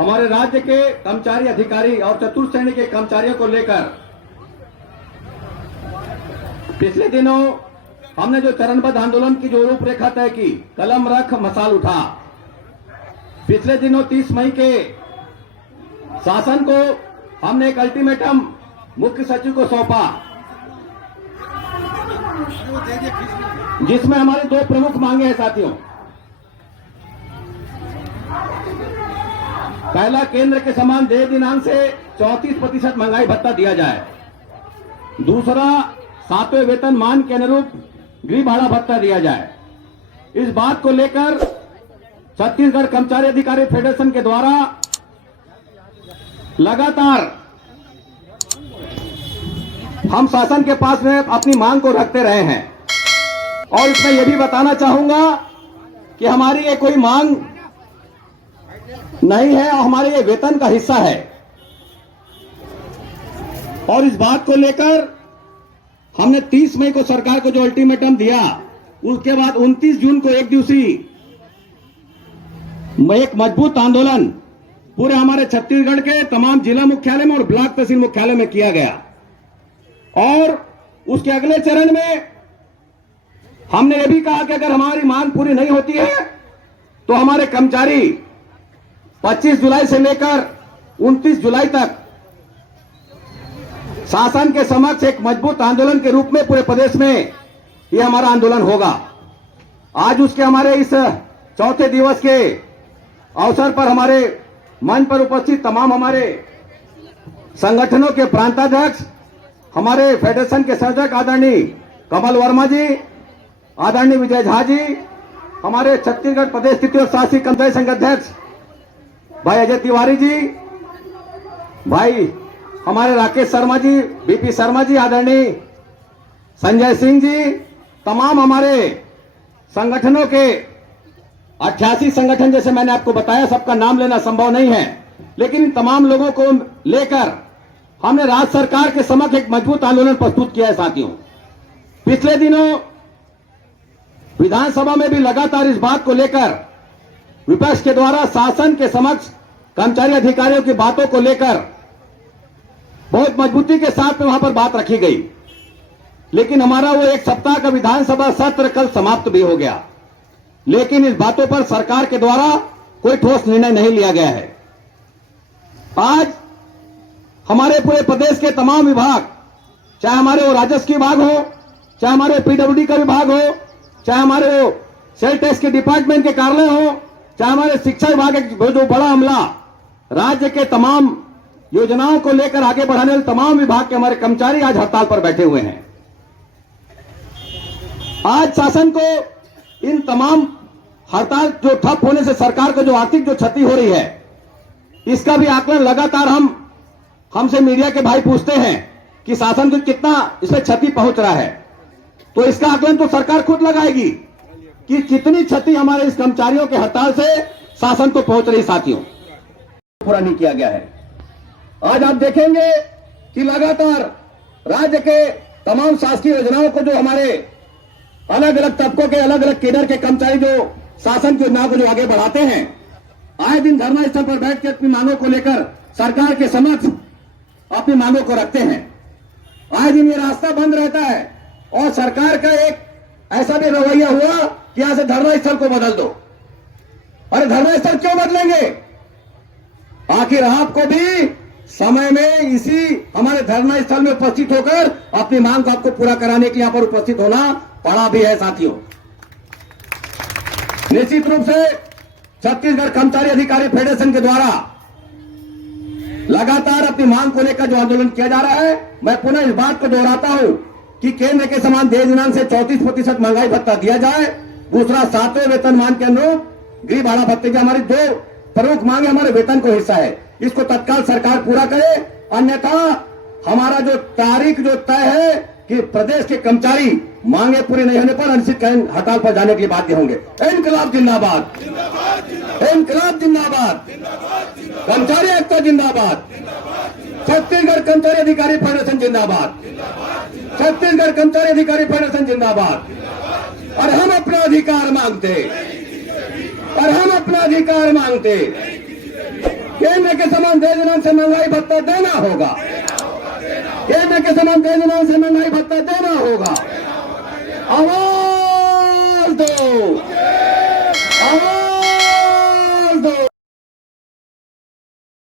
हमारे राज्य के कर्मचारी अधिकारी और चतुर्थ श्रेणी के कर्मचारियों को लेकर पिछले दिनों हमने जो चरणबद्ध आंदोलन की जो रूपरेखा तय की, कलम रख मसाल उठा, पिछले दिनों 30 मई के शासन को हमने एक अल्टीमेटम मुख्य सचिव को सौंपा, जिसमें हमारे दो प्रमुख मांगे हैं साथियों। पहला, केंद्र के समान देय दिनांक से 34% महंगाई भत्ता दिया जाए। दूसरा, 7वें वेतनमान के अनुरूप गृह भाड़ा भत्ता दिया जाए। इस बात को लेकर छत्तीसगढ़ कर्मचारी अधिकारी फेडरेशन के द्वारा लगातार हम शासन के पास में अपनी मांग को रखते रहे हैं, और इसमें यह भी बताना चाहूंगा कि हमारी ये कोई मांग नहीं है और हमारे ये वेतन का हिस्सा है। और इस बात को लेकर हमने 30 मई को सरकार को जो अल्टीमेटम दिया, उसके बाद 29 जून को एक दिवसीय एक मजबूत आंदोलन पूरे हमारे छत्तीसगढ़ के तमाम जिला मुख्यालय में और ब्लॉक तहसील मुख्यालय में किया गया। और उसके अगले चरण में हमने यह भी कहा कि अगर हमारी मांग पूरी नहीं होती है तो हमारे कर्मचारी 25 जुलाई से लेकर 29 जुलाई तक शासन के समक्ष एक मजबूत आंदोलन के रूप में पूरे प्रदेश में यह हमारा आंदोलन होगा। आज उसके हमारे इस चौथे दिवस के अवसर पर हमारे मंच पर उपस्थित तमाम हमारे संगठनों के प्रांताध्यक्ष, हमारे फेडरेशन के संयोजक आदरणीय कमल वर्मा जी, आदरणीय विजय झा जी, हमारे छत्तीसगढ़ प्रदेश तृतीय शासी कर्मचारी संघ अध्यक्ष भाई अजय तिवारी जी, भाई हमारे राकेश शर्मा जी, बीपी शर्मा जी, आदरणीय संजय सिंह जी, तमाम हमारे संगठनों के 88 संगठन, जैसे मैंने आपको बताया, सबका नाम लेना संभव नहीं है, लेकिन इन तमाम लोगों को लेकर हमने राज्य सरकार के समक्ष एक मजबूत आंदोलन प्रस्तुत किया है। साथियों, पिछले दिनों विधानसभा में भी लगातार इस बात को लेकर विपक्ष के द्वारा शासन के समक्ष कर्मचारी अधिकारियों की बातों को लेकर बहुत मजबूती के साथ में वहां पर बात रखी गई, लेकिन हमारा वो एक सप्ताह का विधानसभा सत्र कल समाप्त भी हो गया, लेकिन इस बातों पर सरकार के द्वारा कोई ठोस निर्णय नहीं लिया गया है। आज हमारे पूरे प्रदेश के तमाम विभाग, चाहे हमारे वो राजस्व विभाग हो, चाहे हमारे पीडब्ल्यूडी का विभाग हो, चाहे हमारे वो सेल टैक्स के डिपार्टमेंट के कार्यालय हो, चाहे हमारे शिक्षा विभाग जो बड़ा अमला राज्य के तमाम योजनाओं को लेकर आगे बढ़ाने वाले तमाम विभाग के हमारे कर्मचारी आज हड़ताल पर बैठे हुए हैं। आज शासन को इन तमाम हड़ताल जो ठप होने से सरकार को जो आर्थिक जो क्षति हो रही है, इसका भी आकलन लगातार हमसे मीडिया के भाई पूछते हैं कि शासन को कितना इसमें क्षति पहुंच रहा है, तो इसका आकलन तो सरकार खुद लगाएगी कि कितनी क्षति हमारे इस कर्मचारियों के हड़ताल से शासन को पहुंच रही। साथियों, पूरा नहीं किया गया है। आज आप देखेंगे कि लगातार राज्य के तमाम शासकीय योजनाओं को जो हमारे अलग अलग तबकों के अलग अलग केडर के कर्मचारी जो शासन की योजनाओं को जो आगे बढ़ाते हैं, आए दिन धरना स्थल पर बैठ कर अपनी मांगों को लेकर सरकार के समक्ष अपनी मांगों को रखते हैं। आए दिन ये रास्ता बंद रहता है और सरकार का एक ऐसा भी रवैया हुआ कि यहां से धरना स्थल को बदल दो। अरे धरना स्थल क्यों बदलेंगे? आखिर आपको भी समय में इसी हमारे धरना स्थल में उपस्थित होकर अपनी मांग को आपको पूरा कराने के लिए यहां पर उपस्थित होना पड़ा भी है। साथियों, निश्चित रूप से छत्तीसगढ़ कर्मचारी अधिकारी फेडरेशन के द्वारा लगातार अपनी मांग को लेकर जो आंदोलन किया जा रहा है, मैं पुनः इस बात को दोहराता हूं कि केंद्र के समान देय दिनांक से 34% महंगाई भत्ता दिया जाए। दूसरा, 7वें वेतनमान के अनुरूप गृह भाड़ा भत्ते की हमारी दो प्रमुख मांगे हमारे वेतन को हिस्सा है, इसको तत्काल सरकार पूरा करे, अन्यथा हमारा जो तारीख जो तय है कि प्रदेश के कर्मचारी मांगे पूरी नहीं होने पर अनिश्चितकालीन हड़ताल पर जाने के लिए बाध्य होंगे। इनकलाब जिंदाबाद, इनकलाब जिंदाबाद, कर्मचारी एकता जिंदाबाद, छत्तीसगढ़ कर्मचारी अधिकारी फेडरेशन जिंदाबाद, छत्तीसगढ़ कर्मचारी अधिकारी फेडरेशन जिंदाबाद। और हम अपना अधिकार मांगते, और हम अपना अधिकार मांगते। केंद्र के समान देश दिनांक से महंगाई भत्ता देना होगा। केंद्र के समान देश दिनांक से महंगाई भत्ता देना होगा। आवाज दो, आवाज